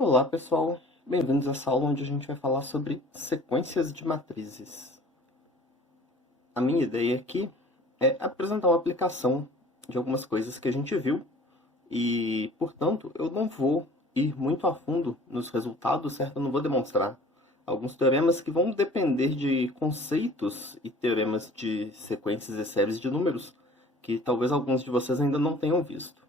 Olá pessoal, bem-vindos a essa aula onde a gente vai falar sobre sequências de matrizes. A minha ideia aqui é apresentar uma aplicação de algumas coisas que a gente viu e, portanto, eu não vou ir muito a fundo nos resultados, certo? Eu não vou demonstrar alguns teoremas que vão depender de conceitos e teoremas de sequências e séries de números que talvez alguns de vocês ainda não tenham visto.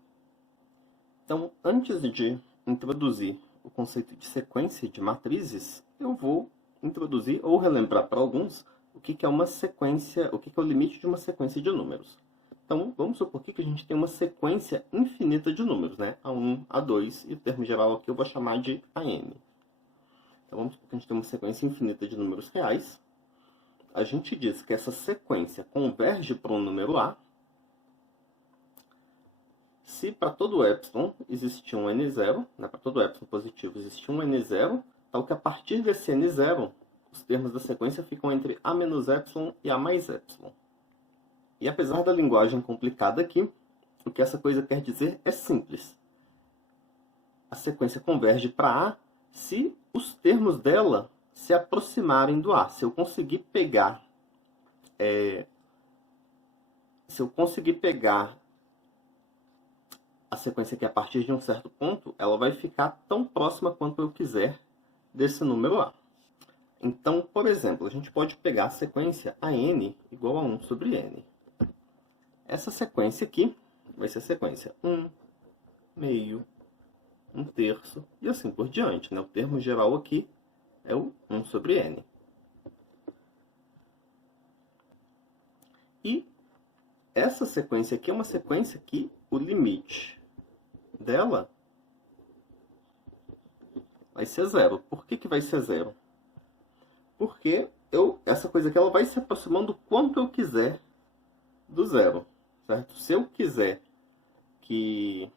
Então, antes de introduzir o conceito de sequência de matrizes, eu vou introduzir ou relembrar para alguns o que é uma sequência, o que é o limite de uma sequência de números. Então, vamos supor que a gente tem uma sequência infinita de números, né? A1, A2, e o termo geral aqui eu vou chamar de AN. Então, vamos supor que a gente tem uma sequência infinita de números reais. A gente diz que essa sequência converge para um número A, se para todo epsilon existir um n0, né, para todo epsilon positivo existir um n0, tal que a partir desse n0, os termos da sequência ficam entre a menos epsilon e a mais epsilon. E apesar da linguagem complicada aqui, o que essa coisa quer dizer é simples. A sequência converge para A se os termos dela se aproximarem do A. Se eu conseguir pegar a sequência aqui a partir de um certo ponto, ela vai ficar tão próxima quanto eu quiser desse número A. Então, por exemplo, a gente pode pegar a sequência AN igual a 1 sobre N. Essa sequência aqui vai ser a sequência 1, meio, 1/3 e assim por diante, né? O termo geral aqui é o 1 sobre N. E essa sequência aqui é uma sequência que o limite dela vai ser zero. Por que vai ser zero? Porque essa coisa aqui ela vai se aproximando quanto eu quiser do zero, certo? Se eu quiser que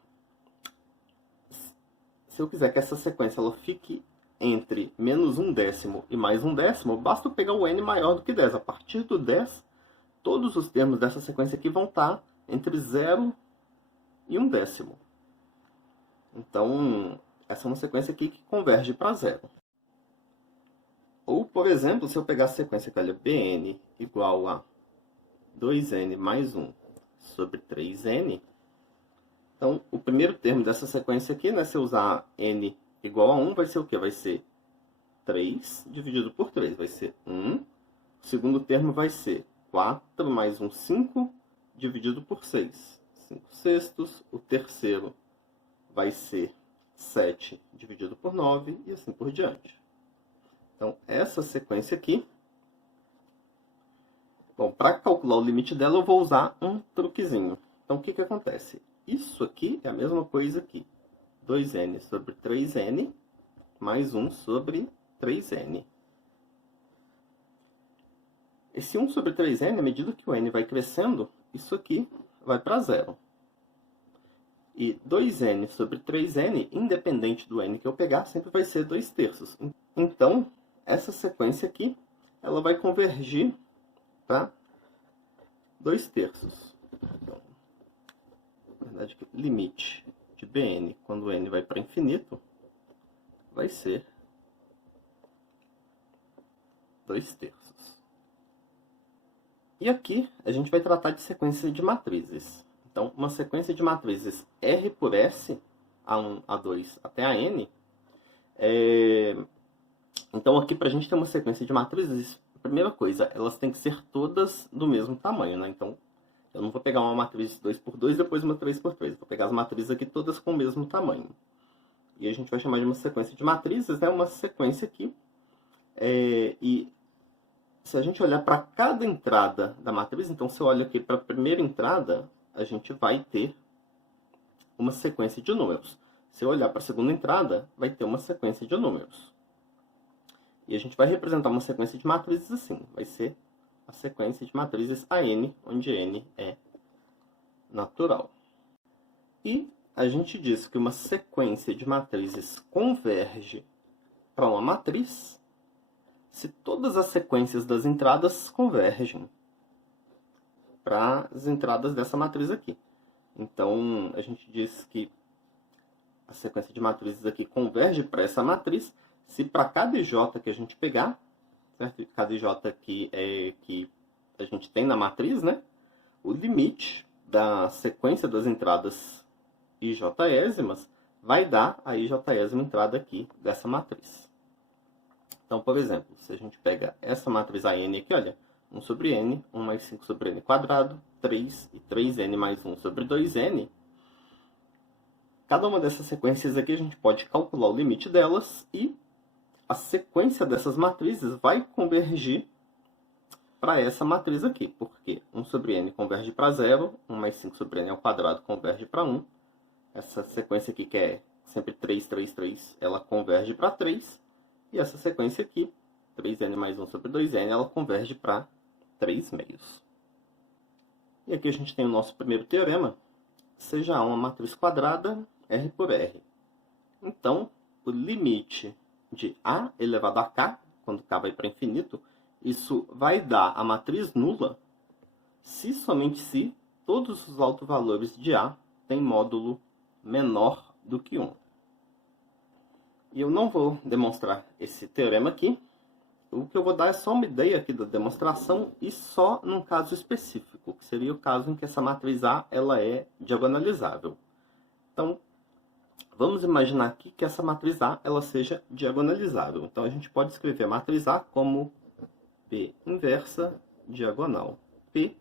essa sequência ela fique entre menos 1/10 e mais 1/10, basta eu pegar o n maior do que 10. A partir do 10, todos os termos dessa sequência aqui vão estar entre 0 e 1/10. Então, essa é uma sequência aqui que converge para zero. Ou, por exemplo, se eu pegar a sequência que olha Bn igual a 2n mais 1 sobre 3n, então, o primeiro termo dessa sequência aqui, né, se eu usar n igual a 1, vai ser o quê? Vai ser 3 dividido por 3, vai ser 1. O segundo termo vai ser 4 mais 1, 5, dividido por 6, 5/6. O terceiro vai ser 7 dividido por 9 e assim por diante. Então, essa sequência aqui, bom, para calcular o limite dela, eu vou usar um truquezinho. Então, o que acontece? Isso aqui é a mesma coisa aqui. 2n sobre 3n mais 1 sobre 3n. Esse 1 sobre 3n, à medida que o n vai crescendo, isso aqui vai para zero. E 2n sobre 3n, independente do n que eu pegar, sempre vai ser 2/3. Então, essa sequência aqui, ela vai convergir para 2/3. Então, na verdade, o limite de Bn, quando n vai para infinito, vai ser 2/3. E aqui, a gente vai tratar de sequência de matrizes. Então, uma sequência de matrizes R por S, A1, A2 até AN, então aqui para a gente ter uma sequência de matrizes, a primeira coisa, elas têm que ser todas do mesmo tamanho, né? Então, eu não vou pegar uma matriz 2×2 e depois uma 3×3. Vou pegar as matrizes aqui todas com o mesmo tamanho. E a gente vai chamar de uma sequência de matrizes, né? Uma sequência aqui. E se a gente olhar para cada entrada da matriz, então se eu olho aqui para a primeira entrada, a gente vai ter uma sequência de números. Se eu olhar para a segunda entrada, vai ter uma sequência de números. E a gente vai representar uma sequência de matrizes assim. Vai ser a sequência de matrizes AN, onde n é natural. E a gente diz que uma sequência de matrizes converge para uma matriz se todas as sequências das entradas convergem para as entradas dessa matriz aqui. Então, a gente diz que a sequência de matrizes aqui converge para essa matriz se para cada ij que a gente pegar, certo? Cada ij que a gente tem na matriz, né? O limite da sequência das entradas ijésimas vai dar a ijésima entrada aqui dessa matriz. Então, por exemplo, se a gente pega essa matriz AN aqui, olha, 1 sobre n, 1 mais 5 sobre n quadrado, 3 e 3n mais 1 sobre 2n, cada uma dessas sequências aqui a gente pode calcular o limite delas e a sequência dessas matrizes vai convergir para essa matriz aqui, porque 1 sobre n converge para 0, 1 mais 5 sobre n ao quadrado converge para 1, essa sequência aqui que é sempre 3, 3, 3, ela converge para 3, e essa sequência aqui, 3n mais 1 sobre 2n, ela converge para 3 meios. E aqui a gente tem o nosso primeiro teorema, seja A uma matriz quadrada, R por R. Então, o limite de A elevado a K, quando K vai para infinito, isso vai dar a matriz nula se somente se todos os autovalores de A têm módulo menor do que 1. E eu não vou demonstrar esse teorema aqui. O que eu vou dar é só uma ideia aqui da demonstração e só num caso específico, que seria o caso em que essa matriz A ela é diagonalizável. Então, vamos imaginar aqui que essa matriz A ela seja diagonalizável. Então, a gente pode escrever a matriz A como P inversa diagonal P,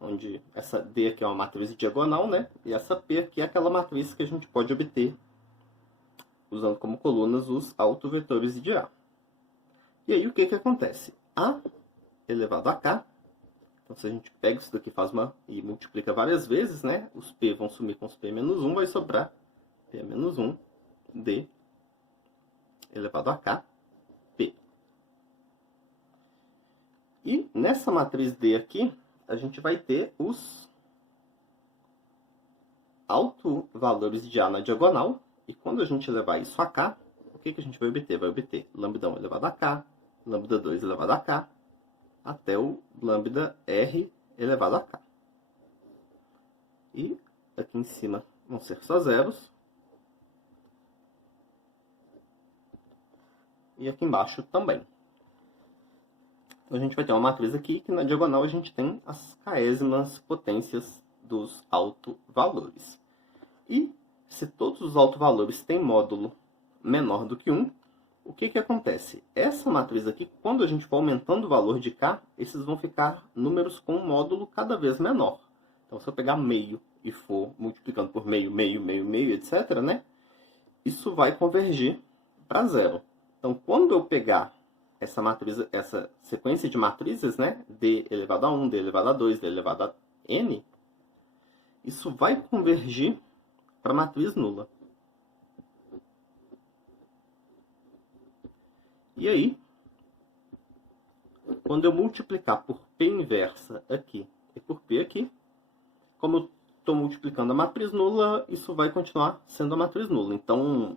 onde essa D aqui é uma matriz diagonal, né? E essa P aqui é aquela matriz que a gente pode obter usando como colunas os autovetores de A. E aí, o que acontece? A elevado a K, então se a gente pega isso daqui e multiplica várias vezes, né? Os P vão sumir com os P menos 1, vai sobrar P menos 1, D elevado a K, P. E nessa matriz D aqui, a gente vai ter os autovalores de A na diagonal, e quando a gente levar isso a K, o que a gente vai obter? Vai obter lambda 1 elevado a K, lambda 2 elevado a K, até o lambda R elevado a K. E aqui em cima vão ser só zeros. E aqui embaixo também. Então, a gente vai ter uma matriz aqui que na diagonal a gente tem as k'ésimas potências dos autovalores. E se todos os autovalores têm módulo menor do que 1, o que acontece? Essa matriz aqui, quando a gente for aumentando o valor de K, esses vão ficar números com um módulo cada vez menor. Então, se eu pegar meio e for multiplicando por meio, meio, meio, meio, etc., né? Isso vai convergir para zero. Então, quando eu pegar essa matriz, essa sequência de matrizes, né? D elevado a 1, D elevado a 2, D elevado a N, isso vai convergir para a matriz nula. E aí, quando eu multiplicar por P inversa aqui e por P aqui, como eu estou multiplicando a matriz nula, isso vai continuar sendo a matriz nula. Então,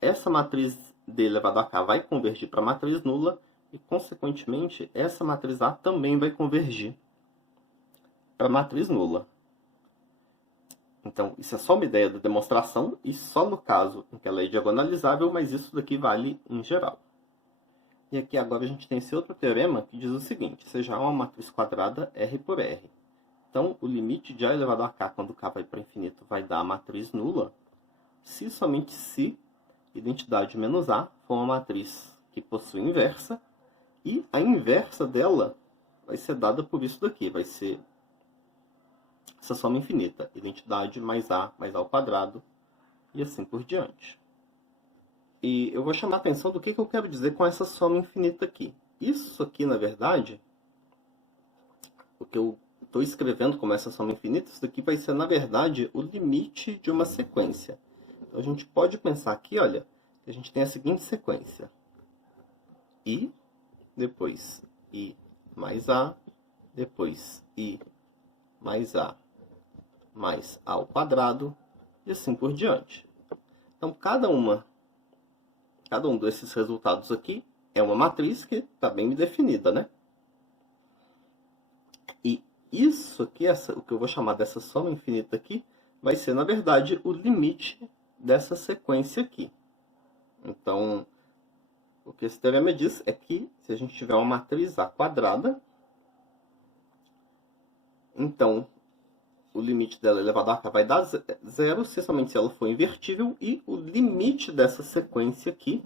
essa matriz D elevado a K vai convergir para a matriz nula e, consequentemente, essa matriz A também vai convergir para a matriz nula. Então, isso é só uma ideia da demonstração e só no caso em que ela é diagonalizável, mas isso daqui vale em geral. E aqui agora a gente tem esse outro teorema que diz o seguinte, seja A uma matriz quadrada R por R. Então, o limite de A elevado a K, quando K vai para infinito, vai dar a matriz nula, se somente se identidade menos A for uma matriz que possui inversa, e a inversa dela vai ser dada por isso daqui, vai ser essa soma infinita, identidade mais A ao quadrado, e assim por diante. E eu vou chamar a atenção do que eu quero dizer com essa soma infinita aqui. Isso aqui, na verdade, o que eu estou escrevendo como essa soma infinita, isso daqui vai ser, na verdade, o limite de uma sequência. Então, a gente pode pensar aqui, olha, que a gente tem a seguinte sequência. I, depois I mais A, depois I mais A ao quadrado, e assim por diante. Então, cada um desses resultados aqui é uma matriz que está bem definida, né? E isso aqui, o que eu vou chamar dessa soma infinita aqui, vai ser, na verdade, o limite dessa sequência aqui. Então, o que esse teorema diz é que se a gente tiver uma matriz A quadrada, então o limite dela elevado a k vai dar zero, somente se ela for invertível, e o limite dessa sequência aqui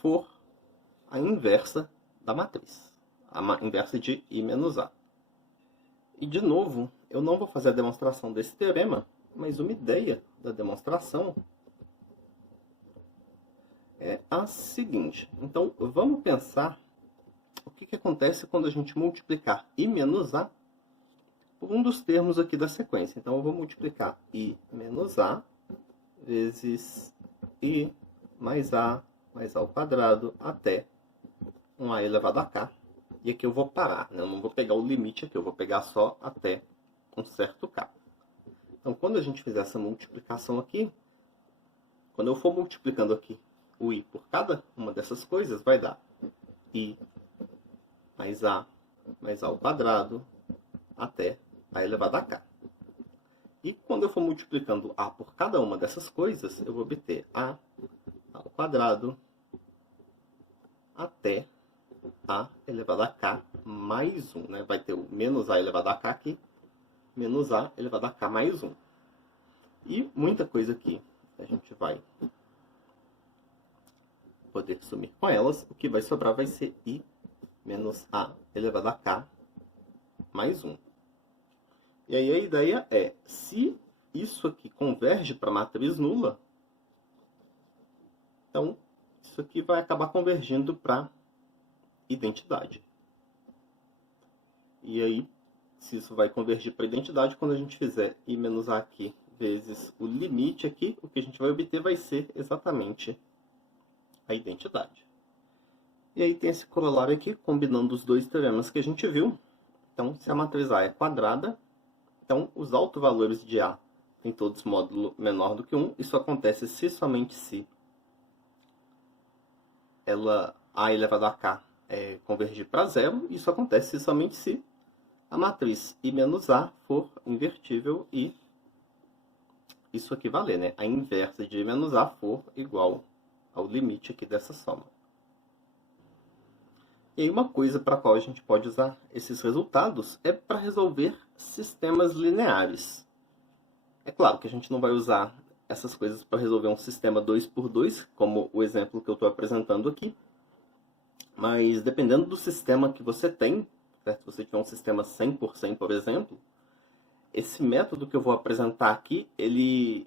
for a inversa da matriz, a inversa de I menos A. E, de novo, eu não vou fazer a demonstração desse teorema, mas uma ideia da demonstração é a seguinte. Então, vamos pensar o que acontece quando a gente multiplicar I menos A por um dos termos aqui da sequência. Então, eu vou multiplicar I menos A vezes I mais A ao quadrado até um A elevado a K. E aqui eu vou parar, né? Eu não vou pegar o limite aqui, eu vou pegar só até um certo K. Então, quando a gente fizer essa multiplicação aqui, quando eu for multiplicando aqui o I por cada uma dessas coisas, vai dar I mais A ao quadrado até A elevado a K. E quando eu for multiplicando A por cada uma dessas coisas, eu vou obter A ao quadrado até A elevado a K mais 1. Né? Vai ter o menos A elevado a K aqui, menos A elevado a K mais 1. E muita coisa aqui a gente vai poder sumir com elas. O que vai sobrar vai ser I menos A elevado a K mais 1. E aí a ideia é, se isso aqui converge para a matriz nula, então isso aqui vai acabar convergindo para identidade. E aí, se isso vai convergir para identidade, quando a gente fizer I menos A aqui vezes o limite aqui, o que a gente vai obter vai ser exatamente a identidade. E aí tem esse corolário aqui, combinando os dois teoremas que a gente viu. Então, se a matriz A é quadrada, então os autovalores de A têm todos módulo menor do que 1. Isso acontece se somente se A elevado a K convergir para zero. Isso acontece se somente se a matriz I menos A for invertível e isso aqui valer, né? A inversa de I menos A for igual ao limite aqui dessa soma. E aí uma coisa para a qual a gente pode usar esses resultados é para resolver sistemas lineares. É claro que a gente não vai usar essas coisas para resolver um sistema 2×2, como o exemplo que eu estou apresentando aqui. Mas dependendo do sistema que você tem, certo? Se você tiver um sistema 100 por 100, por exemplo, esse método que eu vou apresentar aqui, ele,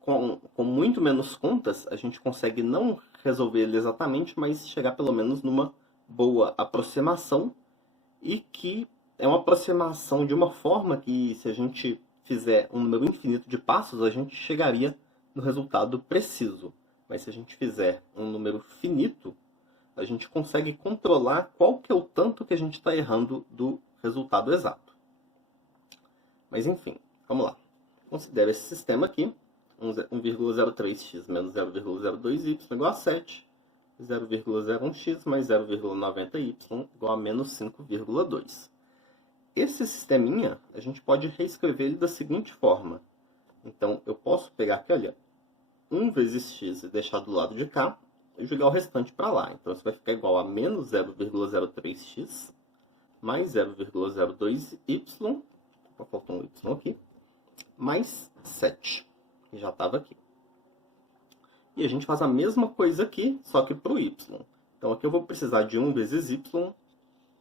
com muito menos contas, a gente consegue não resolver ele exatamente, mas chegar pelo menos numa boa aproximação, e que é uma aproximação de uma forma que, se a gente fizer um número infinito de passos, a gente chegaria no resultado preciso. Mas se a gente fizer um número finito, a gente consegue controlar qual que é o tanto que a gente está errando do resultado exato. Mas enfim, vamos lá. Considere esse sistema aqui, 1,03x menos 0,02y igual a 7, 0,01x mais 0,90y igual a menos 5,2. Esse sisteminha, a gente pode reescrever ele da seguinte forma. Então, eu posso pegar aqui, olha, 1 vezes x e deixar do lado de cá, e jogar o restante para lá. Então, isso vai ficar igual a menos 0,03x mais 0,02y, faltou um y aqui, mais 7, que já estava aqui. E a gente faz a mesma coisa aqui, só que para o y. Então, aqui eu vou precisar de 1 vezes y.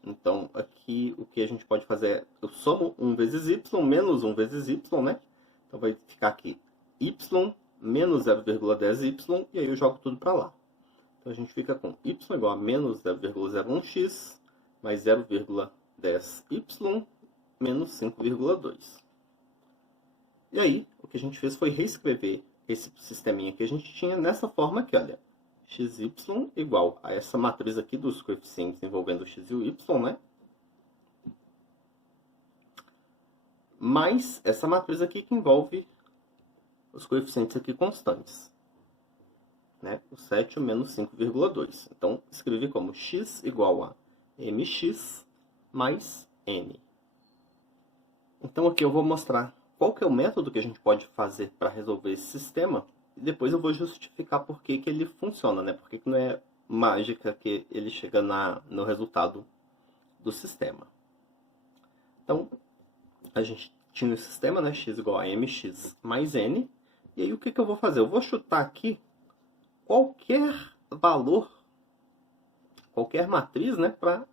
Então, aqui o que a gente pode fazer é, eu somo 1 vezes y menos 1 vezes y, né? Então, vai ficar aqui y menos 0,10y, e aí eu jogo tudo para lá. Então, a gente fica com y igual a menos 0,01x mais 0,10y menos 5,2. E aí, o que a gente fez foi reescrever esse sisteminha que a gente tinha nessa forma aqui, olha. Xy igual a essa matriz aqui dos coeficientes envolvendo o x e o y, né? Mais essa matriz aqui que envolve os coeficientes aqui constantes. Né? O 7 menos 5,2. Então, escrevi como x igual a mx mais n. Então, aqui eu vou mostrar qual que é o método que a gente pode fazer para resolver esse sistema, e depois eu vou justificar por que ele funciona, né? Por que não é mágica que ele chega no resultado do sistema. Então, a gente tinha o sistema, né? X igual a mx mais n. E aí o que eu vou fazer? Eu vou chutar aqui qualquer valor, qualquer matriz, né? Para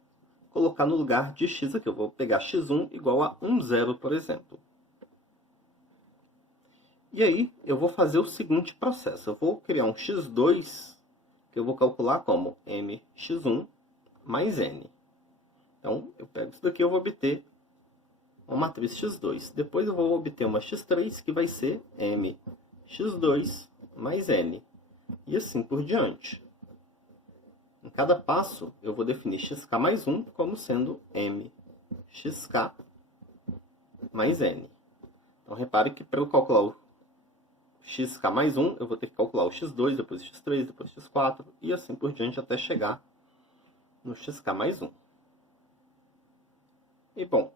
colocar no lugar de x aqui. Eu vou pegar x1 igual a 1, 0, por exemplo. E aí eu vou fazer o seguinte processo. Eu vou criar um x2 que eu vou calcular como mx1 mais n. Então, eu pego isso daqui e eu vou obter uma matriz x2. Depois eu vou obter uma x3 que vai ser mx2 mais n. E assim por diante. Em cada passo, eu vou definir xk mais 1 como sendo mxk mais n. Então, repare que para eu calcular o xk mais 1, eu vou ter que calcular o x2, depois o x3, depois o x4, e assim por diante até chegar no xk mais 1. E, bom,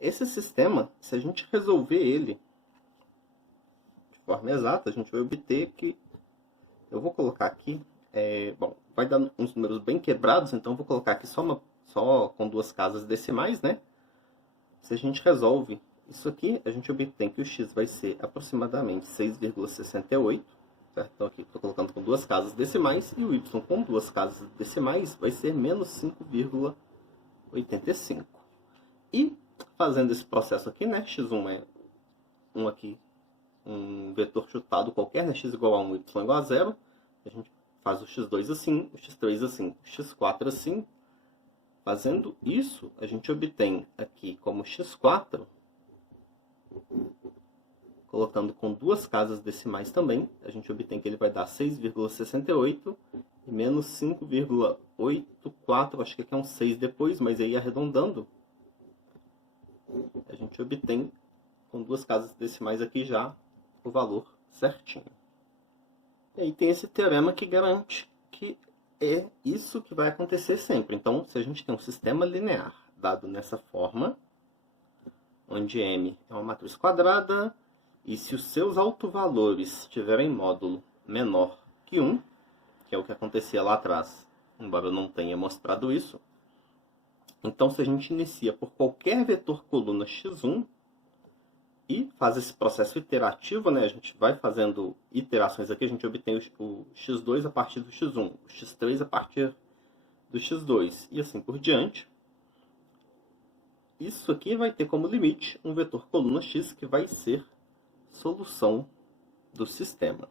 esse sistema, se a gente resolver ele de forma exata, a gente vai obter que... Eu vou colocar aqui... bom, vai dar uns números bem quebrados, então eu vou colocar aqui só com 2 casas decimais, né? Se a gente resolve isso aqui, a gente obtém que o x vai ser aproximadamente 6,68, certo? Então aqui estou colocando com 2 casas decimais, e o y com 2 casas decimais vai ser menos 5,85. E fazendo esse processo aqui, né? x1 é um vetor chutado qualquer, né? X igual a 1, y igual a 0. A gente faz o x2 assim, o x3 assim, o x4 assim. Fazendo isso, a gente obtém aqui como x4, colocando com 2 casas decimais também, a gente obtém que ele vai dar 6,68 e menos 5,84, acho que aqui é um 6 depois, mas aí arredondando, a gente obtém com 2 casas decimais aqui já o valor certinho. E aí tem esse teorema que garante que é isso que vai acontecer sempre. Então, se a gente tem um sistema linear dado nessa forma, onde M é uma matriz quadrada, e se os seus autovalores tiverem módulo menor que 1, que é o que acontecia lá atrás, embora eu não tenha mostrado isso, então se a gente inicia por qualquer vetor coluna x1, e faz esse processo iterativo, né? A gente vai fazendo iterações aqui, a gente obtém o x2 a partir do x1, o x3 a partir do x2, e assim por diante. Isso aqui vai ter como limite um vetor coluna x, que vai ser solução do sistema.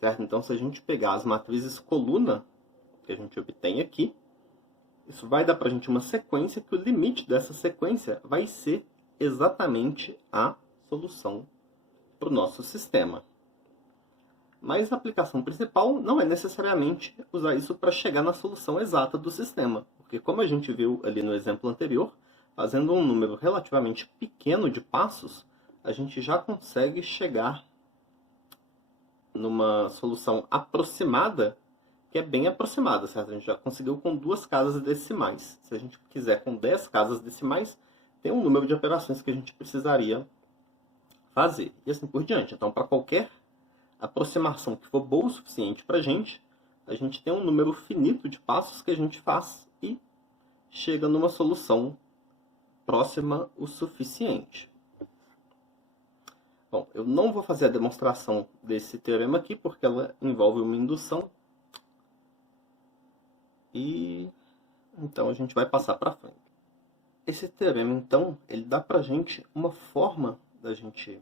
Certo? Então, se a gente pegar as matrizes coluna que a gente obtém aqui, isso vai dar para a gente uma sequência, que o limite dessa sequência vai ser exatamente a solução para o nosso sistema. Mas a aplicação principal não é necessariamente usar isso para chegar na solução exata do sistema. Porque, como a gente viu ali no exemplo anterior, fazendo um número relativamente pequeno de passos, a gente já consegue chegar numa solução aproximada, que é bem aproximada, certo? A gente já conseguiu com 2 casas decimais. Se a gente quiser com 10 casas decimais, tem um número de operações que a gente precisaria fazer. E assim por diante. Então, para qualquer aproximação que for boa o suficiente para a gente tem um número finito de passos que a gente faz e chega numa solução próxima o suficiente. Bom, eu não vou fazer a demonstração desse teorema aqui, porque ela envolve uma indução. E então a gente vai passar para frente. Esse teorema, então, ele dá para a gente uma forma da gente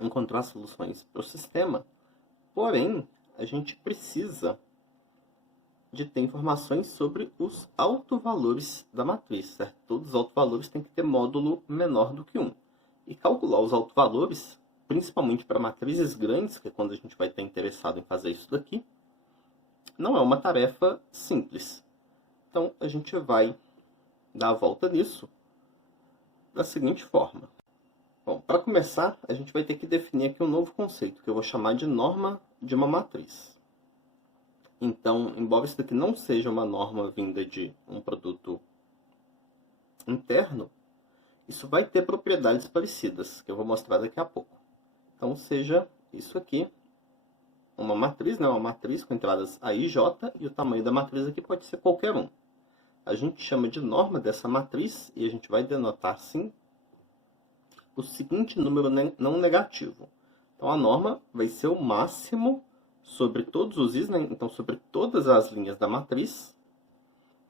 encontrar soluções para o sistema, porém, a gente precisa de ter informações sobre os autovalores da matriz, certo? Todos os autovalores têm que ter módulo menor do que 1. E calcular os autovalores, principalmente para matrizes grandes, que é quando a gente vai estar interessado em fazer isso daqui, não é uma tarefa simples. Então, a gente vai dar a volta nisso da seguinte forma. Bom, para começar, a gente vai ter que definir aqui um novo conceito, que eu vou chamar de norma de uma matriz. Então, embora isso daqui não seja uma norma vinda de um produto interno, isso vai ter propriedades parecidas, que eu vou mostrar daqui a pouco. Então, seja isso aqui uma matriz, né? Uma matriz com entradas A e J, e o tamanho da matriz aqui pode ser qualquer um. A gente chama de norma dessa matriz, e a gente vai denotar, assim, o seguinte número não negativo. Então, a norma vai ser o máximo sobre todos os i's, né? Então, sobre todas as linhas da matriz,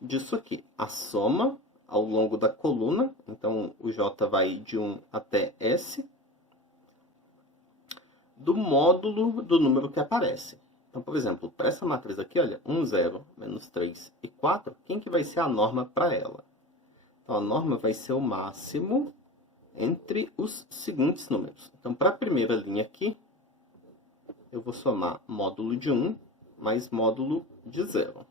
disso aqui. A soma ao longo da coluna, então o J vai de 1 até S, do módulo do número que aparece. Então, por exemplo, para essa matriz aqui, olha, 1, 0, menos 3 e 4, quem que vai ser a norma para ela? Então, a norma vai ser o máximo entre os seguintes números. Então, para a primeira linha aqui, eu vou somar módulo de 1 mais módulo de 0.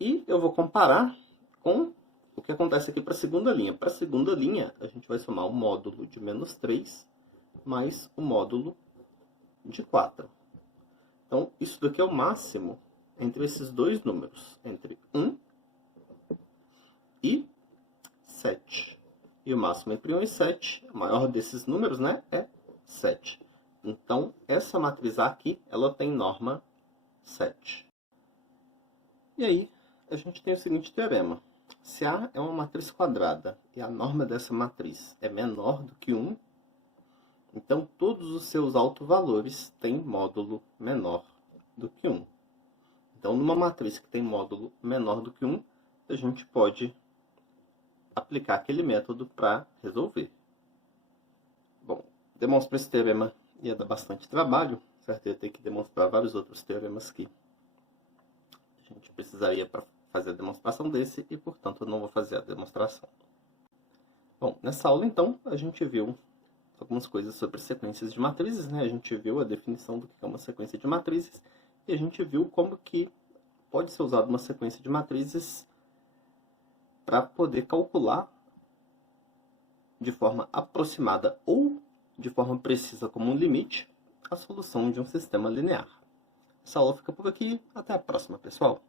E eu vou comparar com o que acontece aqui para a segunda linha. Para a segunda linha, a gente vai somar o módulo de menos 3 mais o módulo de 4. Então, isso daqui é o máximo entre esses dois números, entre 1 e 7. E o máximo entre 1 e 7, o maior desses números, né, é 7. Então, essa matriz A aqui, ela tem norma 7. E aí, a gente tem o seguinte teorema. Se A é uma matriz quadrada e a norma dessa matriz é menor do que 1, então todos os seus autovalores têm módulo menor do que 1. Então, numa matriz que tem módulo menor do que 1, a gente pode aplicar aquele método para resolver. Bom, demonstrar esse teorema ia dar bastante trabalho, certo? Eu ia ter que demonstrar vários outros teoremas que a gente precisaria para fazer a demonstração desse, e, portanto, eu não vou fazer a demonstração. Bom, nessa aula, então, a gente viu algumas coisas sobre sequências de matrizes, né? A gente viu a definição do que é uma sequência de matrizes, e a gente viu como que pode ser usada uma sequência de matrizes para poder calcular de forma aproximada ou de forma precisa como um limite a solução de um sistema linear. Essa aula fica por aqui. Até a próxima, pessoal!